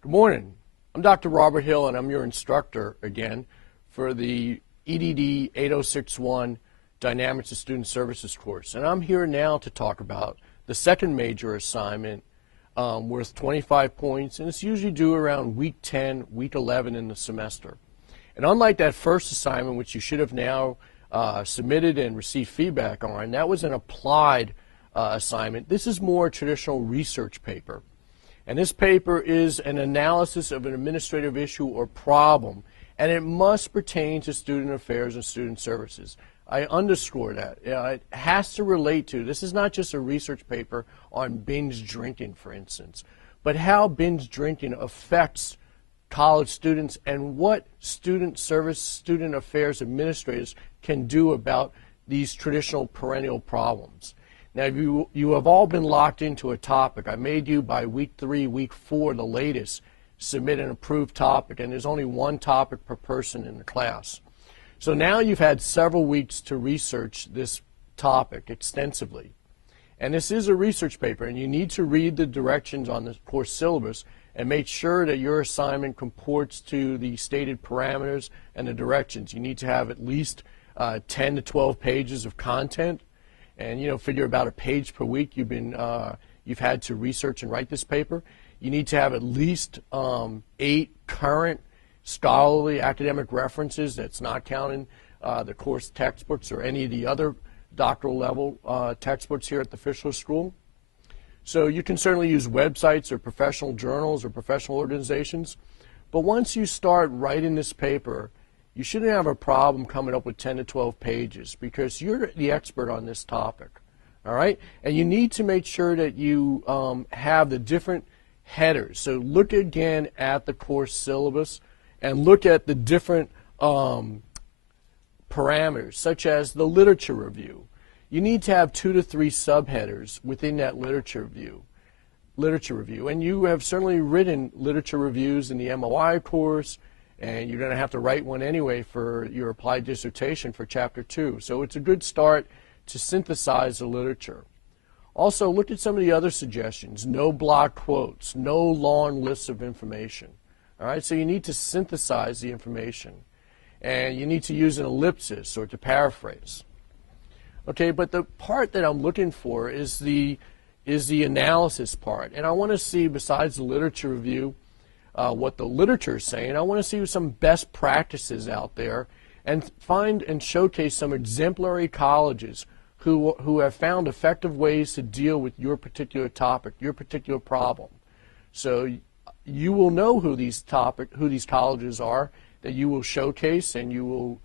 Good morning. I'm Dr. Robert Hill, and I'm your instructor again for the EDD 8061 Dynamics of Student Services course. And I'm here now to talk about the second major assignment worth 25 points, and it's usually due around week 10, week 11 in the semester. And unlike that first assignment, which you should have now submitted and received feedback on, that was an applied assignment. This is more a traditional research paper. And this paper is an analysis of an administrative issue or problem, and it must pertain to student affairs and student services. I underscore that. It has to relate to, this is not just a research paper on binge drinking, for instance, but how binge drinking affects college students and what student service, student affairs administrators can do about these traditional perennial problems. Now, you have all been locked into a topic. I made you by week 3, week 4, the latest, submit an approved topic, and there's only one topic per person in the class. So now you've had several weeks to research this topic extensively. And this is a research paper, and you need to read the directions on the course syllabus and make sure that your assignment comports to the stated parameters and the directions. You need to have at least 10 to 12 pages of content. And figure about a page per week you've had to research and write this paper. You need to have at least 8 current scholarly academic references. That's not counting the course textbooks or any of the other doctoral level textbooks here at the Fischler School. So you can certainly use websites or professional journals or professional organizations. But once you start writing this paper, you shouldn't have a problem coming up with 10 to 12 pages because you're the expert on this topic, all right? And you need to make sure that you have the different headers. So look again at the course syllabus and look at the different parameters, such as the literature review. You need to have 2 to 3 subheaders within that literature review. And you have certainly written literature reviews in the MOI course, and you're going to have to write one anyway for your applied dissertation for Chapter 2. So it's a good start to synthesize the literature. Also, look at some of the other suggestions. No block quotes, no long lists of information. All right, so you need to synthesize the information. And you need to use an ellipsis or to paraphrase. Okay, but the part that I'm looking for is the analysis part. And I want to see, besides the literature review, what the literature is saying. I want to see some best practices out there and find and showcase some exemplary colleges who have found effective ways to deal with your particular topic, your particular problem. So you will know who these colleges are that you will showcase, and you will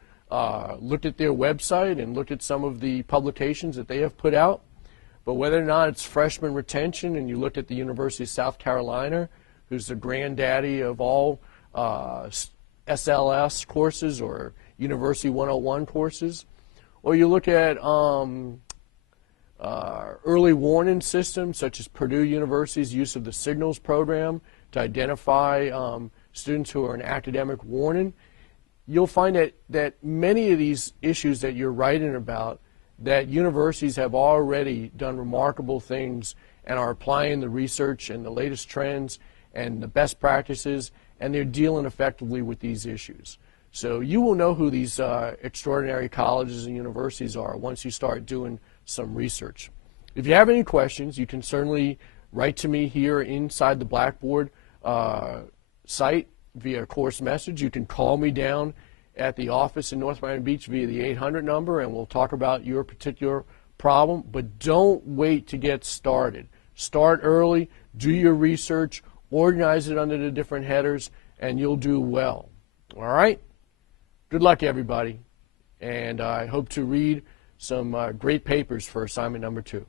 look at their website and look at some of the publications that they have put out. But whether or not it's freshman retention and you look at the University of South Carolina, who's the granddaddy of all SLS courses or University 101 courses, or you look at early warning systems such as Purdue University's use of the Signals program to identify students who are in academic warning, you'll find that many of these issues that you're writing about, that universities have already done remarkable things and are applying the research and the latest trends and the best practices, and they're dealing effectively with these issues. So you will know who these extraordinary colleges and universities are once you start doing some research. If you have any questions, you can certainly write to me here inside the Blackboard site via course message. You can call me down at the office in North Miami Beach via the 800 number, and we'll talk about your particular problem. But don't wait to get started. Start early, do your research, organize it under the different headers, and you'll do well. All right? Good luck, everybody. And I hope to read some great papers for assignment number 2.